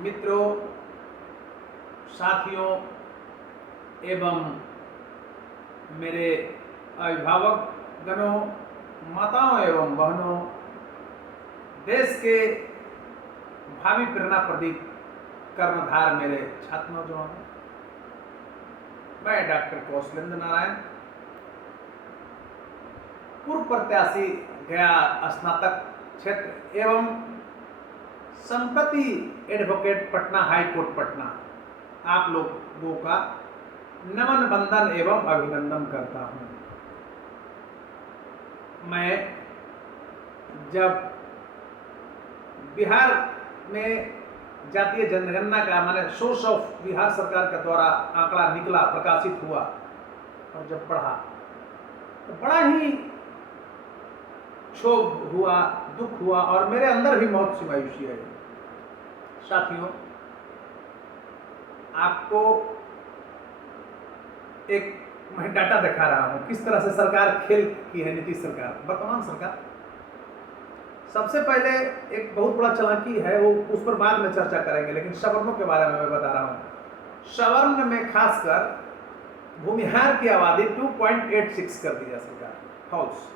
मित्रों, साथियों एवं मेरे अभिभावक गणों, माताओं एवं बहनों, देश के भावी प्रेरणा प्रदीप कर्णधार मेरे छात्र नौजवानों, मैं डॉक्टर कौशलेंद्र नारायण, पूर्व प्रत्याशी गया स्नातक क्षेत्र एवं संप्रति advocate Patna high court Patna, आप लोगों का नमन बंदन एवं अभिनंदन करता हूं। मैं जब बिहार में जातीय जनगणना का माने सोर्स ऑफ बिहार सरकार के द्वारा आंकड़ा निकला, प्रकाशित हुआ और जब पढ़ा तो बड़ा ही क्षोभ हुआ, दुख हुआ और मेरे अंदर भी मौत सी मायूसी आई। साथियों, आपको एक मैं डाटा दिखा रहा हूं किस तरह से सरकार खेल की है, नीतीश सरकार, वर्तमान सरकार। सबसे पहले एक बहुत बड़ा चालाकी है, वो उस पर बाद में चर्चा करेंगे, लेकिन सवर्णों के बारे में मैं बता रहा हूं। सवर्ण में खासकर भूमिहार की आबादी 2.86 कर दिया सरकार, फॉल्स।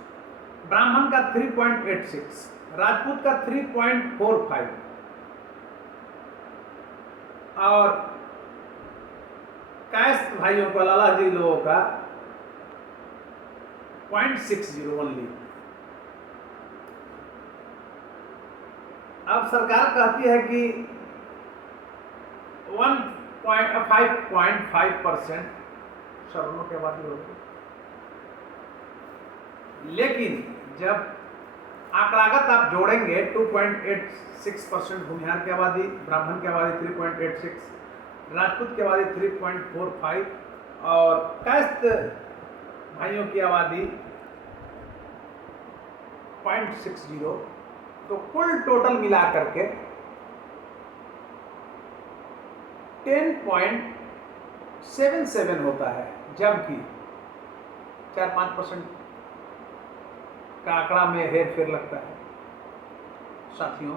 ब्राह्मण का 3.86, राजपूत का 3.45 और कायस्थ भाइयों को, लाला जी लोगों का 0.60 ओनली। अब सरकार कहती है कि 5.5% सवर्णों की आबादी होगी, लेकिन जब आंकड़ागत आप जोड़ेंगे 2.86% भूमिहार की आबादी, ब्राह्मण की आबादी 3.86, राजपूत की आबादी 3.45 और कायस्थ भाइयों की आबादी 0.60, तो कुल टोटल मिला करके 10.77 होता है, जबकि 4-5% का आंकड़ा में हेर फेर लगता है। साथियों,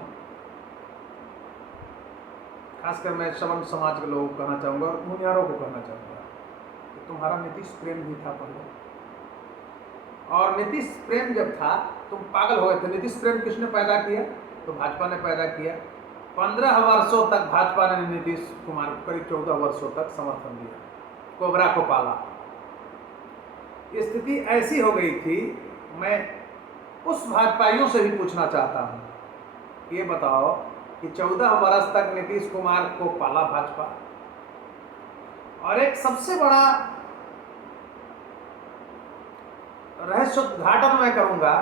खासकर मैं सवर्ण समाज के लोगों को कहना चाहूँगा और भूमिहारों को कहना चाहूँगा कि तुम्हारा नीतीश प्रेम भी था पहले, और नीतीश प्रेम जब था तुम पागल हो गए थे। नीतीश प्रेम किसने पैदा किया? तो भाजपा ने पैदा किया। 15 वर्षों तक भाजपा ने नीतीश कुमार को करीब 14 वर्षों तक समर्थन दिया, कोबरा को पाला। स्थिति ऐसी हो गई थी, मैं उस भाजपाइयों से भी पूछना चाहता हूँ, ये बताओ कि 14 वर्ष तक नीतीश कुमार को पाला भाजपा, और एक सबसे बड़ा रहस्योद्घाटन मैं करूंगा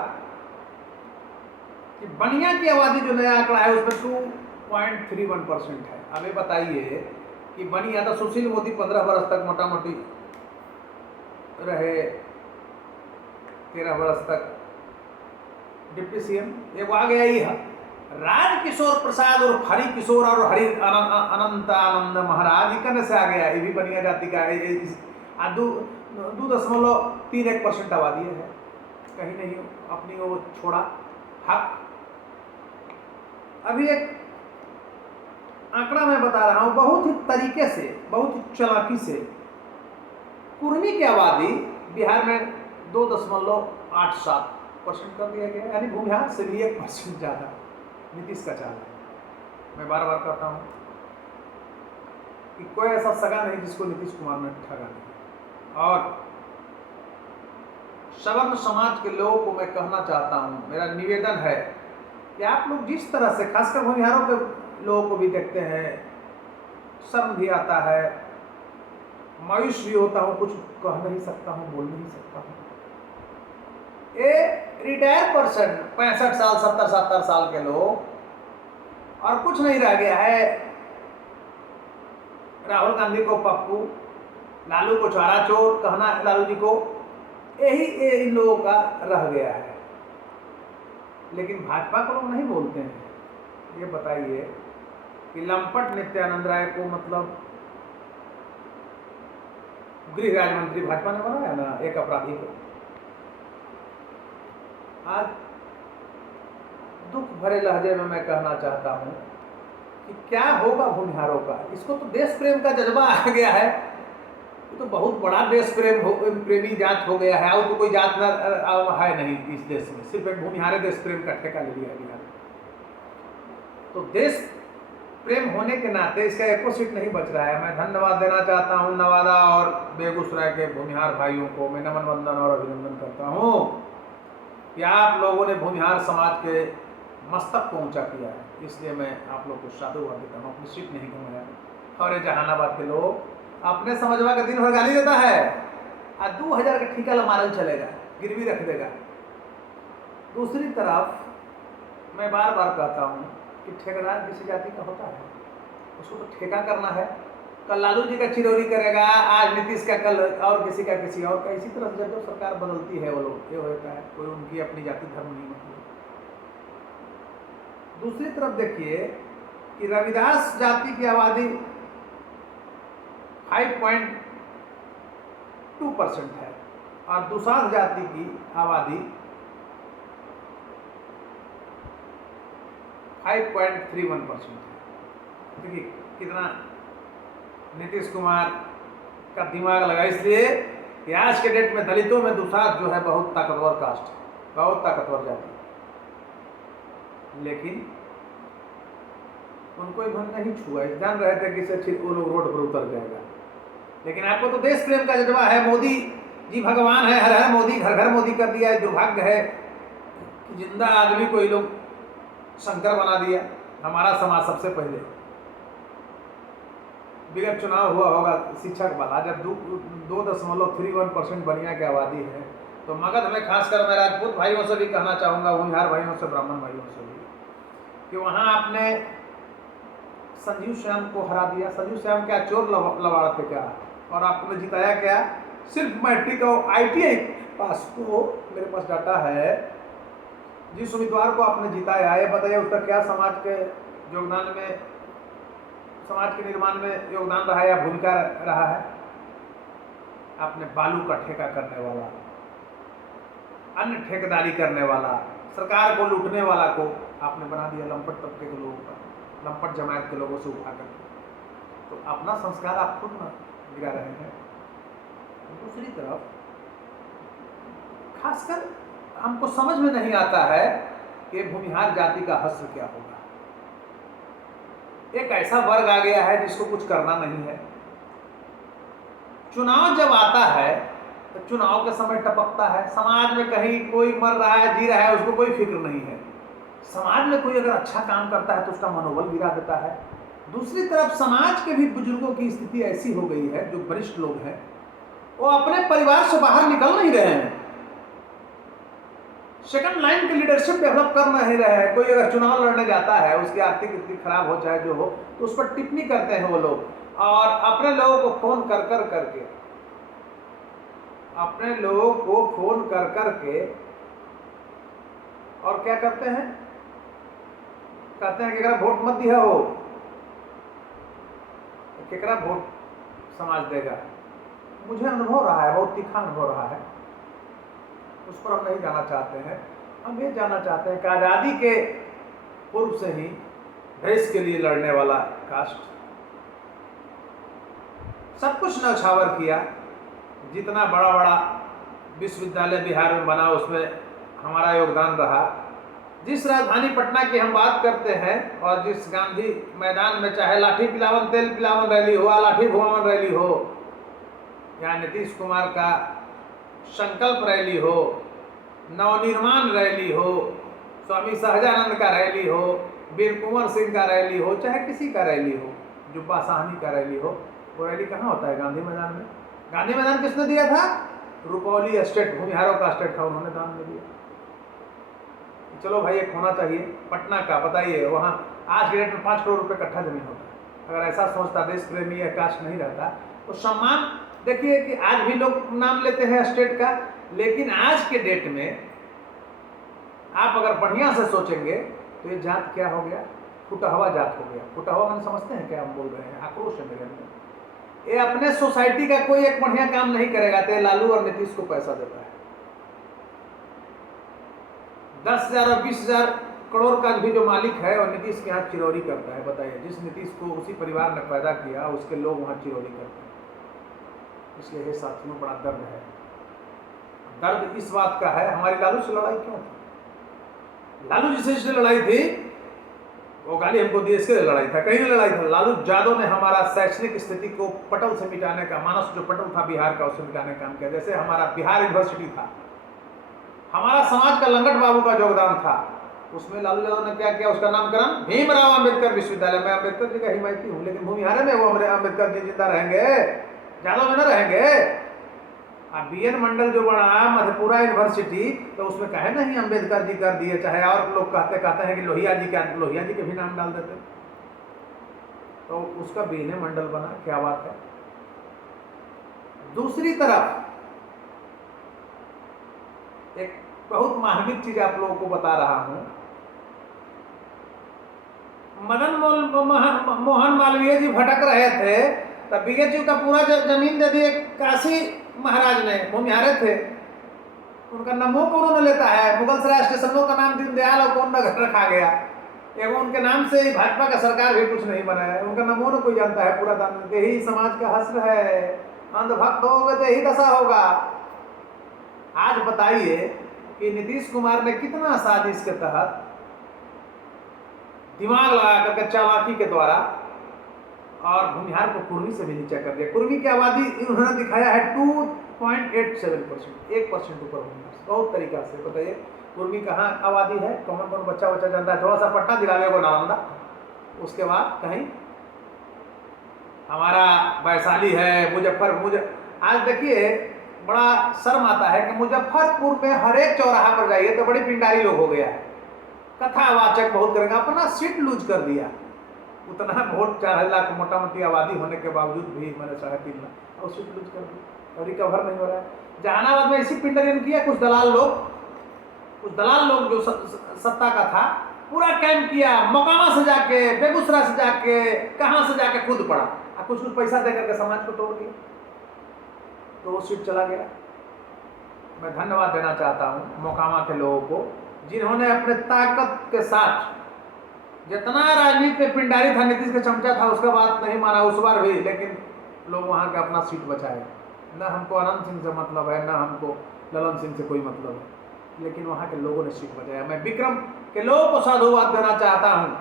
कि बनिया की आबादी जो नया आंकड़ा है उसमें 2.31% है। अब ये बताइए कि बनिया तो सुशील मोदी 15 वर्ष तक मोटा मोटी रहे, 13 वर्ष तक डिप्टी सीएम, ये आ गया ही है राज किशोर प्रसाद और हरि किशोर और हरि अनंत आनंद महाराज, करने से आ गया। ये भी बनिया जाति का 2.31% आबादी है, कहीं नहीं अपनी वो छोड़ा हक। अभी एक आंकड़ा मैं बता रहा हूं, बहुत ही तरीके से, बहुत ही चालाकी से कुर्मी की आबादी बिहार में 2.87% कर दिया गया, यानी भूमिहार से भी 1% ज्यादा नीतीश का चाल है। मैं बार बार कहता हूं कि कोई ऐसा सगा नहीं जिसको नीतीश कुमार ने ठगा नहीं। और सवर्ण समाज के लोगों को मैं कहना चाहता हूं, मेरा निवेदन है कि आप लोग जिस तरह से, खासकर भूमिहारों के लोगों को भी देखते हैं, शर्म भी आता है, मायूस भी होता हूं, कुछ कह नहीं सकता हूं, बोल नहीं सकता हूं। ये रिटायर पर्सन 65 साल 70 साल के लोग, और कुछ नहीं रह गया है। राहुल गांधी को पप्पू, लालू को चारा चोर कहना, लालू जी को, यही इन लोगों का रह गया है। लेकिन भाजपा को लोग नहीं बोलते हैं। ये बताइए कि लंपट नित्यानंद राय को, मतलब गृह राज्य मंत्री भाजपा ने बनाया ना, एक अपराधी को। आज दुख भरे लहजे में मैं कहना चाहता हूं कि क्या होगा भूमिहारों का। इसको तो देश प्रेम का जज्बा आ गया है, ये तो बहुत बड़ा देश प्रेमी जात हो गया है। और तो कोई जात है नहीं इस देश में, सिर्फ एक भूमिहारे देश प्रेम का ठेका ले लिया है बिहार में। तो देश प्रेम होने के नाते इसका एको सीट नहीं बच रहा है। मैं धन्यवाद देना चाहता हूं नवादा और बेगूसराय के भूमिहार भाइयों को, मैं नमन वंदन और अभिनंदन करता हूं कि आप लोगों ने भूमिहार समाज के मस्तक को ऊंचा किया है, इसलिए मैं आप लोग को साधुवाद देता हूँ। अपनी सीट नहीं गंवाया। और ये जहानाबाद के लोग अपने समझवा का दिन भर गाली देता है और 2000 का ठीका लमारल चलेगा, गिरवी रख देगा। दूसरी तरफ मैं बार बार कहता हूँ कि ठेकेदार किसी जाति का होता है, उसको तो ठेका करना है। कल लालू जी का चिरौरी करेगा, आज नीतीश का, कल और किसी का किसी और का। इसी तरह से जब सरकार बदलती है वो लोग ये होता है, कोई उनकी अपनी जाति धर्म नहीं होती। दूसरी तरफ देखिए कि रविदास जाति की आबादी 5.2% है और दुसाध जाति की आबादी 5.31% है। देखिए कितना नीतीश कुमार का दिमाग लगा, इसलिए कि आज के डेट में दलितों में दुसाध जो है बहुत ताकतवर कास्ट है, बहुत ताकतवर जाति। लेकिन उनको इन्होंने नहीं छुआ, जान रहे थे कि से वो लोग रोड पर उतर जाएगा। लेकिन आपको तो देश प्रेम का जज्बा है, मोदी जी भगवान है, हर हर मोदी, घर घर मोदी कर दिया है। दुर्भाग्य है कि जिंदा आदमी को ये लोग शंकर बना दिया। हमारा समाज सबसे पहले विगत चुनाव हुआ होगा शिक्षक वाला, जब 2.31% बनिया की आबादी है, तो मगध में खासकर मैं राजपूत भाइयों से भी कहना चाहूँगा, भूमिहार भाइयों से, ब्राह्मण भाइयों से भी, कि वहाँ आपने संजीव श्याम को हरा दिया। संजीव श्याम क्या चोर लवाड़ थे क्या? और आपने जिताया क्या? सिर्फ मैट्रिक और ITI पास को, मेरे पास डाटा है, जिस उम्मीदवार को आपने जिताया, ये बताइए उसका क्या समाज के योगदान में, समाज के निर्माण में योगदान रहा या भूमिका रहा है? आपने बालू का ठेका करने वाला, अन्य ठेकेदारी करने वाला, सरकार को लूटने वाला को आपने बना दिया लंपट तबके के लोगों का, लंपट जमात के लोगों से उठाकर। तो अपना संस्कार आप खुद न गिरा रहे हैं। दूसरी तरफ खासकर हमको समझ में नहीं आता है कि भूमिहार जाति का हश्र क्या होगा। एक ऐसा वर्ग आ गया है जिसको कुछ करना नहीं है। चुनाव जब आता है तो चुनाव के समय टपकता है, समाज में कहीं कोई मर रहा है, जी रहा है, उसको कोई फिक्र नहीं है। समाज में कोई अगर अच्छा काम करता है तो उसका मनोबल गिरा देता है। दूसरी तरफ समाज के भी बुजुर्गों की स्थिति ऐसी हो गई है, जो वरिष्ठ लोग हैं वो अपने परिवार से बाहर निकल नहीं रहे हैं, सेकंड लाइन की लीडरशिप डेवलप कर नहीं रहे हैं। कोई अगर चुनाव लड़ने जाता है, उसकी आर्थिक स्थिति खराब हो चाहे जो हो, तो उस पर टिप्पणी करते हैं वो लोग, और अपने लोगों को फोन कर करके अपने लोगों को फोन कर करके और क्या करते हैं, कहते हैं कि केकरा वोट मत दिया हो, केकरा वोट समाज देगा। मुझे अनुभव रहा है, बहुत तीखा अनुभव रहा है, उस पर हम नहीं जाना चाहते हैं। हम ये जानना चाहते हैं कि आज़ादी के पूर्व से ही देश के लिए लड़ने वाला कास्ट सब कुछ न्यौछावर किया। जितना बड़ा बड़ा विश्वविद्यालय बिहार में बना उसमें हमारा योगदान रहा। जिस राजधानी पटना की हम बात करते हैं और जिस गांधी मैदान में चाहे लाठी पिलावन तेल पिलावन रैली हो, लाठी घुमावन रैली हो, या नीतीश कुमार का संकल्प रैली हो, नवनिर्माण रैली हो, स्वामी सहजानंद का रैली हो, वीर कुंवर सिंह का रैली हो, चाहे किसी का रैली हो, जुब्बा साहनी का रैली हो, वो रैली कहाँ होता है? गांधी मैदान में। गांधी मैदान किसने दिया था? रुपौली एस्टेट, भूमिहारों का एस्टेट था, उन्होंने दान में दिया। चलो भाई एक होना चाहिए पटना का, बताइए वहाँ आज के डेट में 5 करोड़ रुपए कट्ठा जमीन होता है। अगर ऐसा सोचता देश प्रेमी या कास्ट नहीं रहता तो सम्मान देखिए कि आज भी लोग नाम लेते हैं स्टेट का, लेकिन आज के डेट में आप अगर बढ़िया से सोचेंगे तो ये जात क्या हो गया? फुटहवा जात हो गया। फुटहवा मैंने समझते हैं क्या हम बोल रहे हैं? आक्रोश है मेरे अंदर। ये अपने सोसाइटी का कोई एक बढ़िया काम नहीं करेगा तो लालू और नीतीश को पैसा देता है। 10,000 और 20,000 करोड़ का भी जो मालिक है और नीतीश के यहाँ चिरौरी करता है। बताइए, जिस नीतीश को उसी परिवार ने पैदा किया उसके लोग वहाँ चिरौरी करते हैं। इसलिए हे साथियों, बड़ा दर्द है। दर्द इस बात का है, हमारी लालू से लड़ाई क्यों थी? लालू जी से लड़ाई थी, वो गाली हमको दी, इसके लिए लड़ाई था, कहीं नहीं लड़ाई था। लालू यादव ने हमारा शैक्षणिक स्थिति को पटल से मिटाने का, मानस जो पटल था बिहार का, उसे मिटाने का काम किया। जैसे हमारा बिहार यूनिवर्सिटी था, हमारा समाज का लंगट बाबू का योगदान था, उसमें लालू यादव ने क्या किया? उसका नामकरण भीमराव अंबेडकर विश्वविद्यालय। मैं अंबेडकर जी का हिमायती हूँ, लेकिन भूमिहारे में वो अंबेडकर जी जिंदा रहेंगे, यादव में न रहेंगे। अब BN मंडल जो बना मधेपुरा यूनिवर्सिटी, तो उसमें कहे नहीं अंबेडकर जी कर दिए, चाहे और लोग कहते हैं कि लोहिया जी के भी नाम डाल देते, तो उसका BN मंडल बना। क्या बात है। दूसरी तरफ एक बहुत मार्मिक चीज आप लोगों को बता रहा हूं। मदन मोहन मालवीय जी भटक रहे थे, तब BHU का पूरा जमीन दे दिए काशी महाराज ने, भूमिहारे थे। उनका नमो को उन्होंने लेता है, मुगल सराय स्टेशनों का नाम दीनदयाल और कौन नगर रखा गया, एवं उनके नाम से भाजपा का सरकार भी कुछ नहीं बना है। उनका नमो न कोई जानता है पूरा दान। यही समाज का हस्र है, अंधभक्त होगे तो यही दशा होगा। आज बताइए कि नीतीश कुमार ने कितना साजिश के तहत दिमाग लगा करके, चालाकी के द्वारा, और भूमिहार को कुर्मी से भी नीचा कर दिया। कुर्मी की आबादी उन्होंने दिखाया है 2.87%, 1% ऊपर होना, बहुत तरीका से। बताइए कुर्मी कहाँ आबादी है, कौन कौन बच्चा जानता है? थोड़ा सा पटना जिला में, नालंदा, उसके बाद कहीं हमारा वैशाली है, आज देखिए बड़ा शर्म आता है कि मुजफ्फरपुर में हर एक चौराहा पर जाइए तो बड़ी पिंडारी लोग हो गया है, कथावाचक बहुत करेंगे, अपना सीट लूज कर दिया। उतना वोट 4 लाख मोटा मोटी आबादी होने के बावजूद भी मैंने 3.5 लाख और सीट लूज कर दी, और रिकवर नहीं हो रहा है। जहानाबाद में इसी पिंडरी ने किया, कुछ दलाल लोग जो सत्ता का था, पूरा कैंप किया, मोकामा से जाके, बेगूसराय से जाके, कहाँ से जाके खुद पड़ा, और कुछ पैसा दे करके समाज को तोड़ दिया, तो वो सीट चला गया। मैं धन्यवाद देना चाहता हूँ मोकामा के लोगों को, जिन्होंने अपने ताकत के साथ, जितना राजनीति में पिंडारी था, नीतीश का चमचा था, उसका बात नहीं माना उस बार भी, लेकिन लोग वहाँ के अपना सीट बचाए। न हमको अनंत सिंह से मतलब है, न हमको ललन सिंह से कोई मतलब है, लेकिन वहाँ के लोगों ने सीट बचाया। मैं विक्रम के लोगों को साधुवाद देना चाहता हूँ,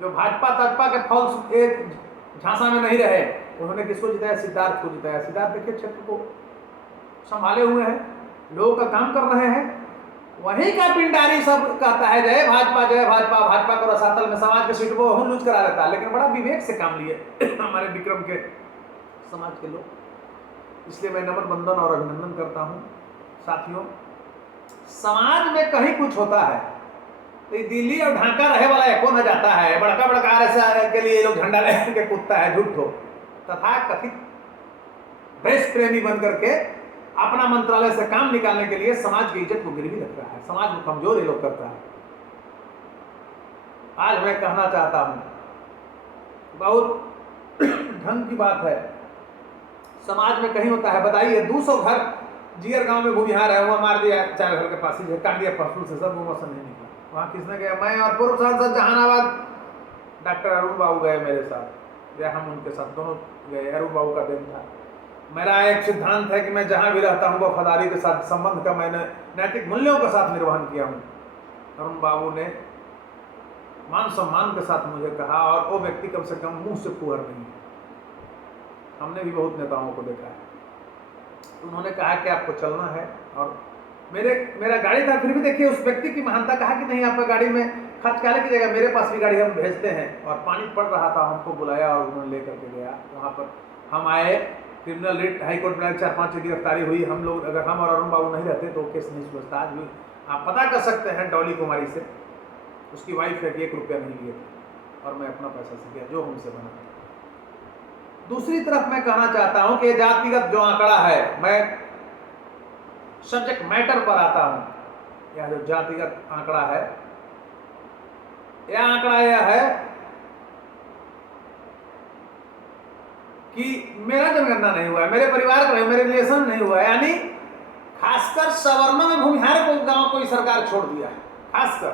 जो भाजपा के फॉल्स एक झांसा में नहीं रहे। उन्होंने किसको जिताया? सिद्धार्थ को जिताया। सिद्धार्थ देखिए क्षेत्र को संभाले हुए हैं, लोगों का काम कर रहे हैं। वहीं का पिंडारी सब कहता है जय भाजपा जय भाजपा, भाजपा को रसातल में समाज के सीट को हम लूज करा लेता है, लेकिन बड़ा विवेक से काम लिए हमारे विक्रम के समाज के लोग। इसलिए मैं नमन बंदन और अभिनंदन करता हूं। साथियों, समाज में कहीं कुछ होता है तो दिल्ली और ढाका रहे वाला एको न जाता है, बड़का RSS के लिए लोग झंडा लेके कूदता है, झूठो तथा कथित देश प्रेमी बन करके अपना मंत्रालय से काम निकालने के लिए समाज की इज्जत को गिरवी रख रहा है, समाज को कमजोर ये लोग करता है। आज मैं कहना चाहता हूं, बहुत ढंग की बात है, समाज में कहीं होता है। बताइए 200 घर जियर गांव में भूमिहार है, वहां मार दिया, 4 घर के पास ही काट दिया पशु से, सब वो मौसम नहीं निकला। वहां किसने गया? मैं और पूर्व सांसद जहानाबाद डॉक्टर अरुण बाबू गए मेरे साथ, या हम उनके साथ दोनों गए। अरुण बाबू का दिन था। मेरा एक सिद्धांत है कि मैं जहां भी रहता हूं वफादारी के साथ, संबंध का मैंने नैतिक मूल्यों के साथ निर्वहन किया हूं। अरुण बाबू ने मान सम्मान के साथ मुझे कहा, और वो व्यक्ति कम से कम मुंह से फुहर नहीं। हमने भी बहुत नेताओं को देखा है। उन्होंने कहा कि आपको चलना है, और मेरा गाड़ी था, फिर भी देखिए उस व्यक्ति की महानता। कहा कि नहीं, आपका गाड़ी में खर्च क्या की जगह मेरे पास भी गाड़ी हम भेजते हैं। और पानी पड़ रहा था, हमको बुलाया और उन्होंने ले करके गया। वहाँ पर हम आए, क्रिमिनल रिट हाईकोर्ट में 4-5 की गिरफ्तारी हुई। हम लोग, अगर हम और अरुण बाबू नहीं रहते तो केस नहीं सुलझता। आज भी आप पता कर सकते हैं डॉली कुमारी से, उसकी वाइफ है कि 1 रुपया नहीं लिए थे, और मैं अपना पैसा से किया जो हमसे बना। दूसरी तरफ मैं कहना चाहता हूं कि जातिगत जो आंकड़ा है, मैं सब्जेक्ट मैटर पर आता हूं। यह जो जातिगत आंकड़ा है, यह आंकड़ा यह है कि मेरा जनगणना नहीं हुआ है, मेरे परिवार का, मेरे रिलेशन नहीं हुआ है, यानी खासकर सवर्णों में भूमिहार को गांव कोई सरकार छोड़ दिया है। खासकर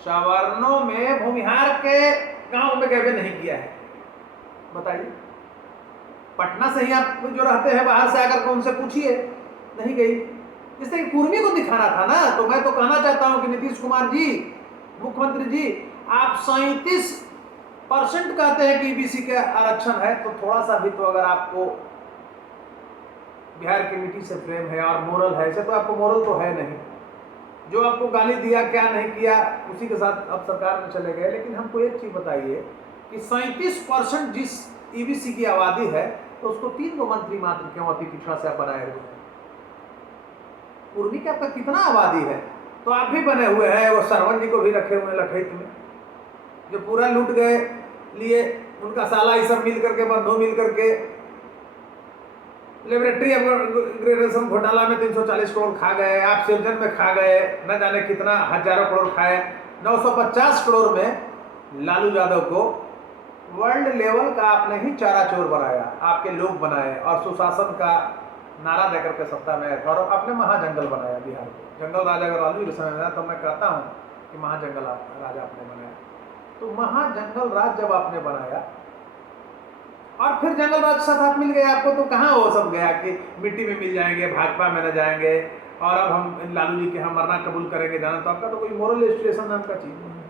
सवर्णों में भूमिहार के गांव में गए नहीं किया है। बताइए, पटना से ही आप जो रहते हैं बाहर से आकर के उनसे पूछिए, नहीं गई। इसलिए कुर्मी को दिखाना था ना। तो मैं तो कहना चाहता हूं कि नीतीश कुमार जी, मुख्यमंत्री जी, आप 37% कहते हैं कि ईबीसी का आरक्षण है, तो थोड़ा सा भी तो अगर आपको बिहार की मिट्टी से प्रेम है और मोरल है, ऐसे तो आपको मोरल तो है नहीं। जो आपको गाली दिया, क्या नहीं किया, उसी के साथ अब सरकार में चले गए। लेकिन हमको एक चीज बताइए कि 37% जिस ईबीसी की आबादी है, तो उसको 3 गो मंत्री मात्र क्यों अति पिछड़ा से बनाए हुए हैं? कुर्मी का आपका कितना आबादी है? तो आप भी बने हुए हैं, वो सरवन जी को भी रखे हुए हैं लठैत में, जो पूरा लूट गए लिए। उनका साला ये सब मिल करके, बंधु मिल करके लेबोरेटरी अपग्रेडेशन घोटाला में 340 करोड़ खा गए, आप सृजन में खा गए, न जाने कितना हजारों करोड़ खाए। 950 करोड़ में लालू यादव को वर्ल्ड लेवल का आपने ही चारा चोर बनाया, आपके लोग बनाए, और सुशासन का नारा देकर के सत्ता में आया, और आपने महाजंगल बनाया बिहार को। जंगल राजा अगर लालू के समय में, तो मैं कहता हूँ कि महाजंगल राजा आपने बनाया। तो महाजंगल राज जब आपने बनाया और फिर जंगल राज के साथ आप मिल गए, आपको तो कहाँ वो सब गया कि मिट्टी में मिल जाएंगे, भाजपा में न जाएंगे, और अब हम लालू जी के हम मरना कबूल करेंगे जाना। तो आपका तो कोई मोरल एस्पिरेशन नाम का चीज नहीं है।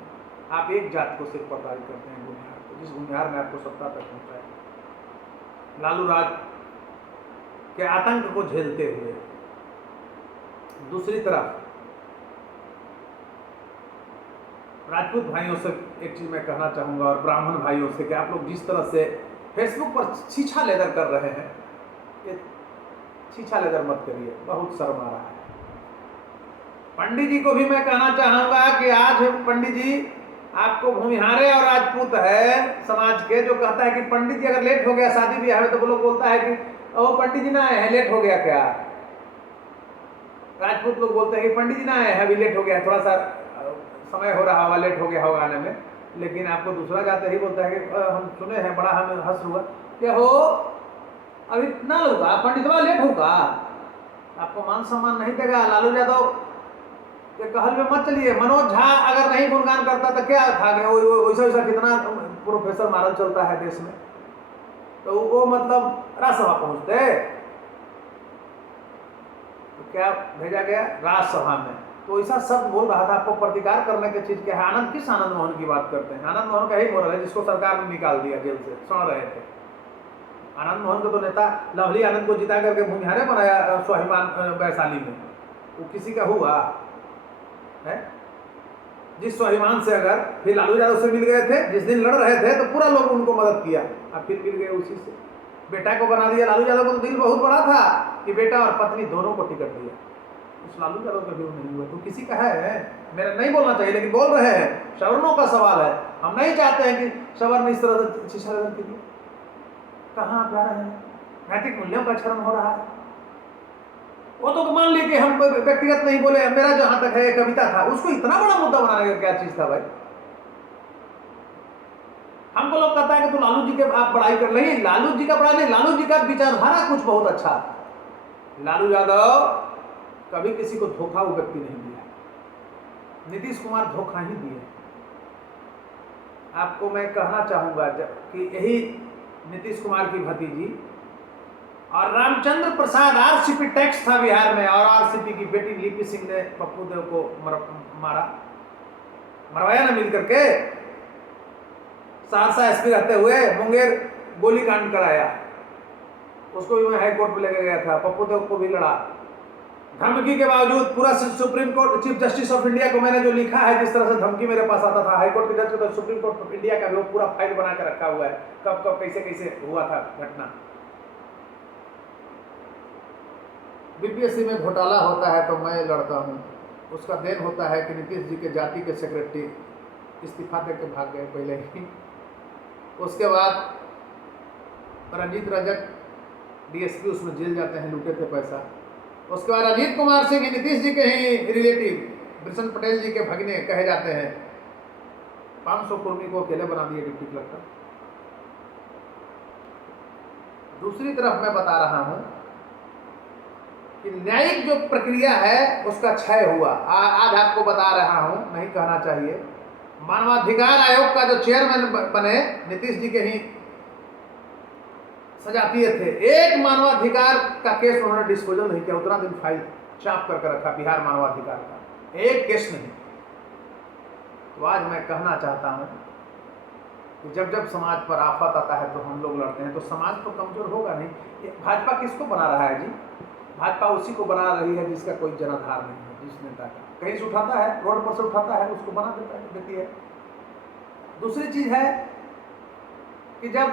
आप एक जात को सिर्फ बर्दाश्त करते हैं, भूमिहार को, जिस भूमिहार में आपको सत्ता तक पहुंचाया। लालू राज के आतंक को झेलते हुए। दूसरी तरफ राजपूत भाइयों से एक चीज मैं कहना चाहूंगा, और ब्राह्मण भाइयों से, कि आप लोग जिस तरह से फेसबुक पर छीछा लेदर कर रहे हैं, ये छीछा लेदर मत करिए, बहुत शर्म आ रहा है। पंडित जी को भी मैं कहना चाहूंगा कि आज पंडित जी आपको भूमिहारे और राजपूत है समाज के, जो कहता है कि पंडित जी अगर लेट हो गया शादी ब्याह में, तो वो लोग बोलता है कि ओ पंडित जी ना आए हैं, लेट हो गया क्या। राजपूत लोग बोलते हैं कि पंडित जी ना आए हैं, अभी लेट हो गया, थोड़ा सा समय हो रहा होगा, लेट हो गया होगा आने में। लेकिन आपको दूसरा जाते ही बोलता है कि हम सुने हैं, बड़ा हमें हंस हुआ, क्या हो अभी ना होगा, पंडितवा लेट होगा। आपको मान सम्मान नहीं देगा। लालू यादव के कहल में मत चलिए। मनोज झा अगर नहीं गुणगान करता तो क्या था, वैसा वैसा कितना प्रोफेसर मारल चलता है देश में, तो वो मतलब राज्यसभा पहुंचते, तो क्या भेजा गया राज्यसभा में, तो ऐसा शब्द बोल रहा था। आपको प्रतिकार करने की चीज क्या है? आनंद, किस आनंद मोहन की बात करते हैं? आनंद मोहन का ही मोरल है जिसको सरकार ने निकाल दिया जेल से, सड़ रहे थे। आनंद मोहन को तो नेता लवली आनंद को जिता करके भूमिहारे बनाया स्वाभिमान वैशाली में, वो किसी का हुआ है? जिस स्वाभिमान से अगर फिर लालू यादव से मिल गए थे, जिस दिन लड़ रहे थे, तो पूरा लोग उनको मदद किया, अब फिर मिल गए उसी से। बेटा को बना दिया। लालू यादव को तो दिल बहुत बड़ा था कि बेटा और पत्नी दोनों को टिकट दिया, उस लालू यादव का भी नहीं हुआ। तो किसी का है, मेरा नहीं बोलना चाहिए लेकिन बोल रहे हैं, सवर्णों का सवाल है। हम नहीं चाहते हैं कि सवर्ण इस तरह से शिक्षा लेने के लिए, कहाँ जा रहे हैं? नैतिक मूल्यों का क्षरण हो रहा है। वो तो मान लीजिए हम व्यक्तिगत नहीं बोले, मेरा जहां तक है कविता था, उसको इतना बड़ा मुद्दा बनाने का क्या चीज था भाई? हमको लोग कहता है कि तो लालू जी के आप बड़ाई कर रही, लालू जी का बड़ा नहीं, लालू जी का विचारधारा कुछ बहुत अच्छा था। लालू यादव कभी किसी को धोखा वो व्यक्ति नहीं दिया, नीतीश कुमार धोखा ही दिए। आपको मैं कहना चाहूंगा कि यही नीतीश कुमार की भतीजी और रामचंद्र प्रसाद, आरसीपी टैक्स था बिहार में, और आरसीपी की बेटी लिपि सिंह ने पप्पू देव को मरवाया ना मिल करके। सहरसा एसपी रहते हुए मुंगेर गोली कांड कराया, उसको भी मैं हाई कोर्ट में लेके गया था, पप्पू देव को भी लड़ा। धमकी के बावजूद पूरा supreme court, chief justice of India को मैंने जो लिखा है, जिस तरह से धमकी मेरे पास आता था, हाई कोर्ट के जज को, तो सुप्रीम कोर्ट ऑफ इंडिया का भी वो पूरा फाइल बना के रखा हुआ है, कब कब कैसे कैसे हुआ था घटना। बीपीएससी में घोटाला होता है तो मैं लड़ता हूँ, उसका देन होता है कि नीतीश जी के जाति के सेक्रेटरी इस्तीफा दे के भाग गए पहले ही। उसके बाद रंजीत रजक डीएसपी उसमें जेल जाते हैं, लूटे थे पैसा। उसके बाद अजीत कुमार सिंह नीतीश जी के ही रिलेटिव बिशन पटेल जी के भगने कहे जाते हैं, 500 कर्मी को अकेले बना दिए डिप्टी कलेक्टर। दूसरी तरफ मैं बता रहा हूं कि न्यायिक जो प्रक्रिया है उसका क्षय हुआ। आज आपको बता रहा हूं, नहीं कहना चाहिए, मानवाधिकार आयोग का जो चेयरमैन बने, नीतीश जी के ही सजातीय थे, एक मानवाधिकार का केस उन्होंने डिस्पोजल नहीं किया, उतना दिन फाइल चाप करके रखा बिहार मानवाधिकार का, एक केस नहीं। तो आज मैं कहना चाहता हूं कि जब जब समाज पर आफत आता है तो हम लोग लड़ते हैं, तो समाज तो कमजोर होगा नहीं। ये भाजपा किसको बना रहा है जी? भाजपा उसी को बना रही है जिसका कोई जनाधार नहीं है, जिस नेता का कहीं से उठाता है, रोड पर से उठाता है, उसको बना देती है। दूसरी चीज है कि जब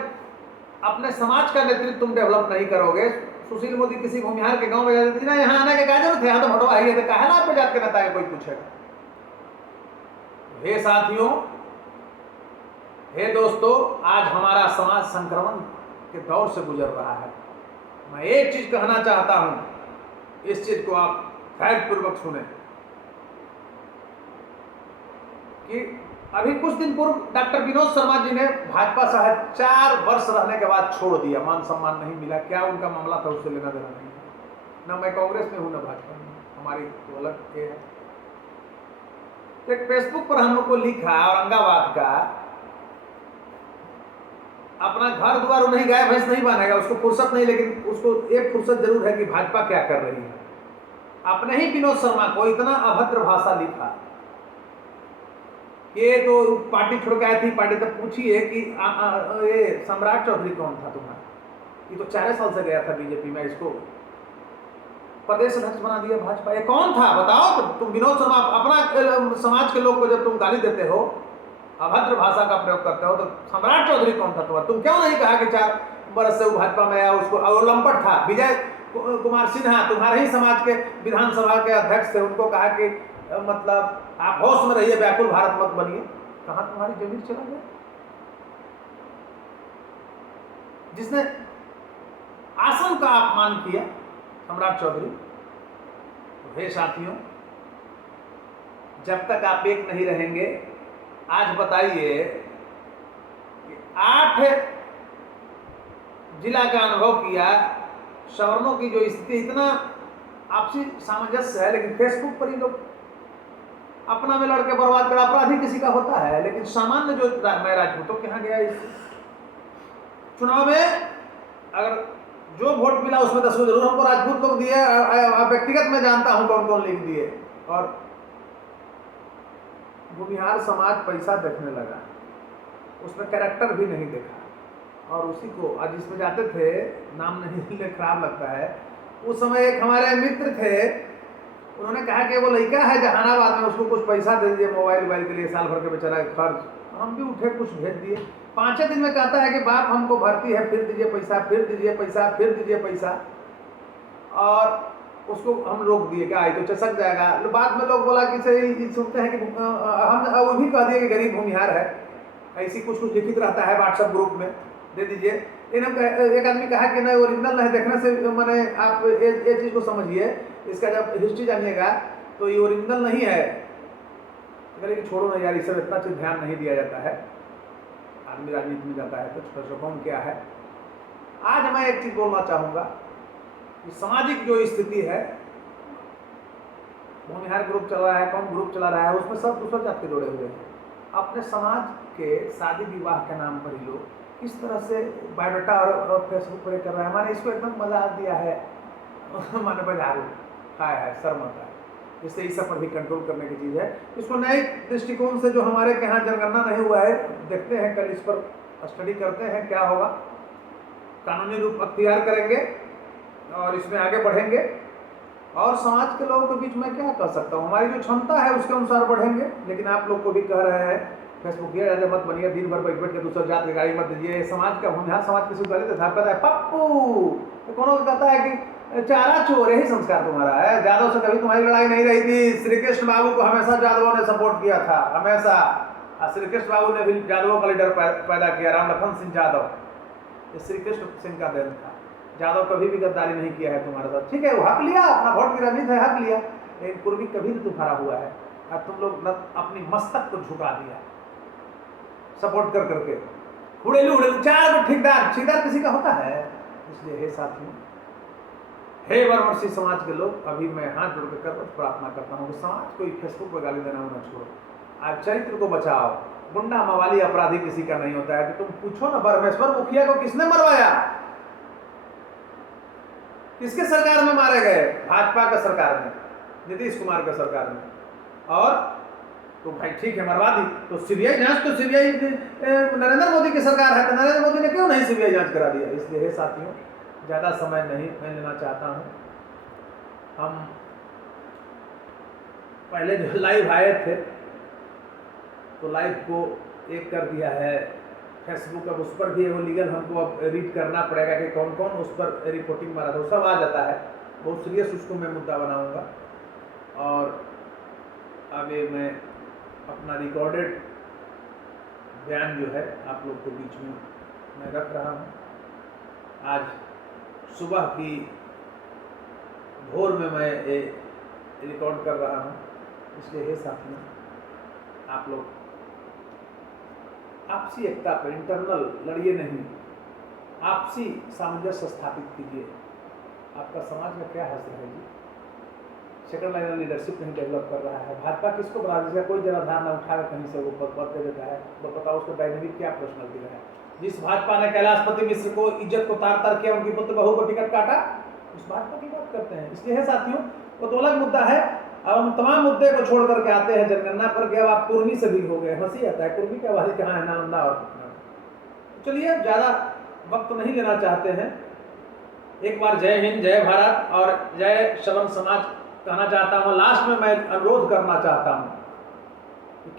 अपने समाज का नेतृत्व तुम डेवलप नहीं करोगे, सुशील मोदी किसी भूमिहार के गांव में जाती ना, यहाँ आने के क्या जरूरत है, यहाँ तो भटवा ही है, कहा ना आपको जात के नेता है कोई पूछेगा। हे साथियों, हे दोस्तों, आज हमारा समाज संक्रमण के दौर से गुजर रहा है। मैं एक चीज कहना चाहता हूं, इस चीज को आप धैर्यपूर्वक सुने कि अभी कुछ दिन पूर्व डॉक्टर विनोद शर्मा जी ने भाजपा शायद 4 वर्ष रहने के बाद छोड़ दिया, मान सम्मान नहीं मिला, क्या उनका मामला था उससे लेना देना नहीं, ना मैं कांग्रेस में हूं ना भाजपा में, हमारी तो अलग के है। एक फेसबुक पर हम लोग को लिखा औरंगाबाद का, अपना घर द्वार नहीं, गाय भैंस नहीं बनेगा, उसको फुर्सत नहीं, लेकिन उसको एक फुर्सत जरूर है कि भाजपा क्या कर रही है। अपने ही विनोद शर्मा को इतना अभद्र भाषा लिखा कि ये तो पार्टी छोड़ के आई थी, पार्टी तक पूछिए कि ये सम्राट चौधरी कौन था तुम्हारा, ये तो 4 साल से गया था बीजेपी में, इसको प्रदेश अध्यक्ष बना दिया भाजपा, ये कौन था बताओ? तुम विनोद शर्मा अपना समाज के लोग को जब तुम गाली देते हो, अभद्र भाषा का प्रयोग करते हो, तो सम्राट चौधरी कौन था तुम्हारा? तुम क्यों नहीं कहा कि 4 वर्ष से वो भाजपा में आया, उसको और लंपट था? विजय कुमार सिन्हा तुम्हारे ही समाज के विधानसभा के अध्यक्ष थे, उनको कहा कि मतलब आप होश में रहिए, व्याकुल भारत मत बनिए। कहां तुम्हारी जमीन चला गया? जिसने आसन का अपमान किया, सम्राट चौधरी। तो हे साथियों, जब तक आप एक नहीं रहेंगे, आज बताइए कि 8 जिला का अनुभव किया, सवर्णों की जो स्थिति, इतना आपसी सामंजस्य है, लेकिन फेसबुक पर ही लोग अपना में लड़के बर्बाद कर, अपराधी किसी का होता है, लेकिन सामान्य जो मैं राजपूतों के यहाँ गया, इस चुनाव में अगर जो वोट मिला उसमें 10 जरूर हमको राजपूत लोग दिए, व्यक्तिगत मैं जानता हूं कौन कौन लिख दिए। और भूमिहार समाज पैसा देखने लगा, उसमें कैरेक्टर भी नहीं देखा, और उसी को आज इसमें जाते थे, नाम नहीं ले, खराब लगता है। उस समय एक हमारे मित्र थे, उन्होंने कहा कि वो लड़का है जहानाबाद में, उसको कुछ पैसा दे दीजिए मोबाइल के लिए, साल भर के बेचारा खर्च। हम भी उठे, कुछ भेज दिए। 5 दिन में कहता है कि बाप हमको भर्ती है, फिर दीजिए पैसा, फिर दीजिए पैसा, फिर दीजिए पैसा, और उसको हम रोक दिए, क्या तो चसक जाएगा। बाद में लोग बोला कि सही सुनते हैं कि हम वो भी कह दिए कि गरीब भूमिहार है, ऐसी कुछ लिखित रहता है व्हाट्सएप ग्रुप में, दे दीजिए। एक आदमी कहा कि नहीं, ओरिजिनल नहीं देखने से, मैंने आप ये चीज़ को समझिए, इसका जब हिस्ट्री जानिएगा तो ये ओरिजिनल नहीं है। लेकिन छोड़ो ना यार, इस सब इतना चीज ध्यान नहीं दिया जाता है, आदमी राजनीति में जाता है तो कौन क्या है। आज मैं एक चीज बोलना चाहूंगा कि सामाजिक जो स्थिति है, भूमिहार ग्रुप चल रहा है, कौन ग्रुप चला रहा है, उसमें सब दूसरे जात के जुड़े हुए हैं। अपने समाज के शादी विवाह के नाम पर ही लोग किस तरह से बायोडाटा और फेसबुक पर कर रहा है, मैंने इसको एकदम मजा दिया है, मैंने बाजार है, शर्म आता है। इससे इस सब पर भी कंट्रोल करने की चीज़ है। इसको नए दृष्टिकोण से, जो हमारे के यहाँ जनगणना नहीं हुआ है, देखते हैं, कल इस पर स्टडी करते हैं क्या होगा, कानूनी रूप अख्तियार करेंगे और इसमें आगे बढ़ेंगे। और समाज के लोगों के बीच में क्या कर सकता हूँ, हमारी जो क्षमता है उसके अनुसार बढ़ेंगे। लेकिन आप लोग को भी कह रहे हैं, फेसबुक ये ज़्यादा मत बनिए, दिन भर बैठ के दूसरे जात की गाड़ी मत दीजिए। समाज का भूमिहार समाज किसी को गलत कहता है पप्पू, तो कौन कहता है कि चारा चोर, यही संस्कार तुम्हारा है। यादव से कभी तुम्हारी लड़ाई नहीं रही थी। श्री कृष्ण बाबू को हमेशा यादवों ने सपोर्ट किया था, हमेशा। श्री कृष्ण बाबू ने भी यादवों का लीडर पैदा किया, राम लखन सिंह यादव, ये श्री कृष्ण सिंह का देन था। यादव कभी भी गद्दारी नहीं किया है तुम्हारे साथ, ठीक है, वो हक लिया, अपना वोट की राजनीति है, हक लिया, लेकिन पूर्वी कभी भी तुम्हारा हुआ है। अब तुम लोग अपनी मस्तक को झुका दिया सपोर्ट कर करके, उड़ेलू 4 ठेकेदार किसी का होता है। इसलिए हे साथियों, हे वाराणसी समाज के लोग, अभी मैं हाथ जोड़ कर प्रार्थना करता हूँ कि समाज को फेसबुक पर गाली देना ना छोड़ो। आज चरित्र को बचाओ। गुंडा मवाली अपराधी किसी का नहीं होता है। तो तुम पूछो ना, परमेश्वर मुखिया को किसने मरवाया? किसके सरकार में मारे गए? भाजपा का सरकार में, नीतीश कुमार का सरकार में। और तो भाई ठीक है, मरवा दी, तो सीबीआई जांच, तो सीबीआई नरेंद्र मोदी की सरकार है, तो नरेंद्र मोदी ने क्यों नहीं सीबीआई जांच करा दिया? इसलिए हे साथियों, ज़्यादा समय नहीं मैं लेना चाहता हूँ। हम पहले जो लाइव आए थे, तो लाइव को एक कर दिया है फेसबुक, अब उस पर भी वो लीगल हमको अब रीड करना पड़ेगा कि कौन कौन उस पर रिपोर्टिंग मारा था, सब आ जाता है। बहुत सीरियस उसको मैं मुद्दा बनाऊंगा। और आगे मैं अपना रिकॉर्डेड बयान जो है आप लोग के बीच में मैं रख रहा हूँ। आज सुबह की भोर में मैं ये रिकॉर्ड कर रहा हूँ, इसलिए हे साथियों, आप लोग आपसी एकता पर इंटरनल लड़िए नहीं, आपसी सामंजस्य स्थापित कीजिए। आपका समाज में क्या हासिल है जी? सेकंड लाइन लीडरशिप नहीं डेवलप कर रहा है। भाजपा किसको बना देगा? कोई जनाधार न उठा कहीं से वो पद दे देता है, तो बताओ उसको डायनेमिक क्या पर्सनैलिटी है? जिस भाजपा ने कैलाशपति मिश्र को इज्जत को तार तार किया, उनकी पुत्र बहू को टिकट काटा, उस भाजपा की बात करते हैं। इसलिए है साथियों, वो तो अलग मुद्दा है। अब हम तमाम मुद्दे को छोड़ करके आते हैं जनगणना पर। कि अब आप कुर्मी से भी हो गए, हंसी आता है, कुर्मी की आबादी कहाँ है? नालंदा और पटना। चलिए, ज़्यादा वक्त नहीं लेना चाहते हैं। एक बार जय हिंद, जय भारत और जय श्रवण समाज कहना चाहता हूँ। लास्ट में मैं अनुरोध करना चाहता हूँ,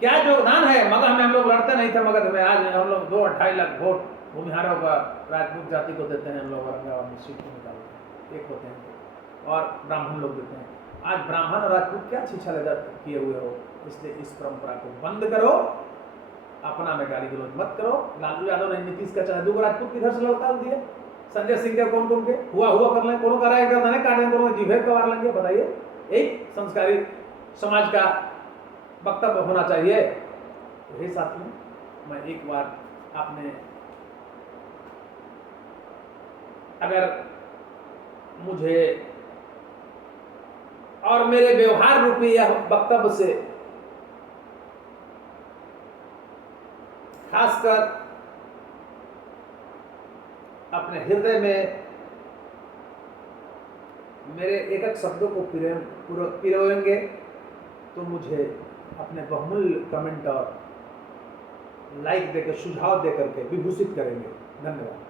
क्या योगदान है मगध में? हम लोग लड़ते नहीं थे मगध में, आज हम लोग 2-2.5 लाख वोट भूमिहारों का राजपूत जाति को देते हैं। हम लोग औरंगाबाद में सीट को निकालते हैं, एक होते हैं, और ब्राह्मण लोग देते हैं। आज ब्राह्मण और राजपूत क्या छीछा लेकर किए हुए हो? इसलिए इस परंपरा को बंद करो, अपना में गाली गलौज मत करो। लालू यादव ने नीतीश का चाहे 2 राजपूत किधर से लौटा दिए, संजय सिंह के कौन कौन के हुआ कर लें, कोनो कराए गर्दनें काटें, कोनो जीभे कबार लेंगे। बताइए, एक संस्कारी समाज का वक्तव्य होना चाहिए। तो हे साथियों, मैं एक बार आपने अगर मुझे और मेरे व्यवहार रूपी यह वक्तव्य से खासकर अपने हृदय में मेरे एक एक शब्दों को पिरोएंगे, तो मुझे अपने बहुमूल्य कमेंट और लाइक देकर, सुझाव देकर के विभूषित करेंगे। धन्यवाद।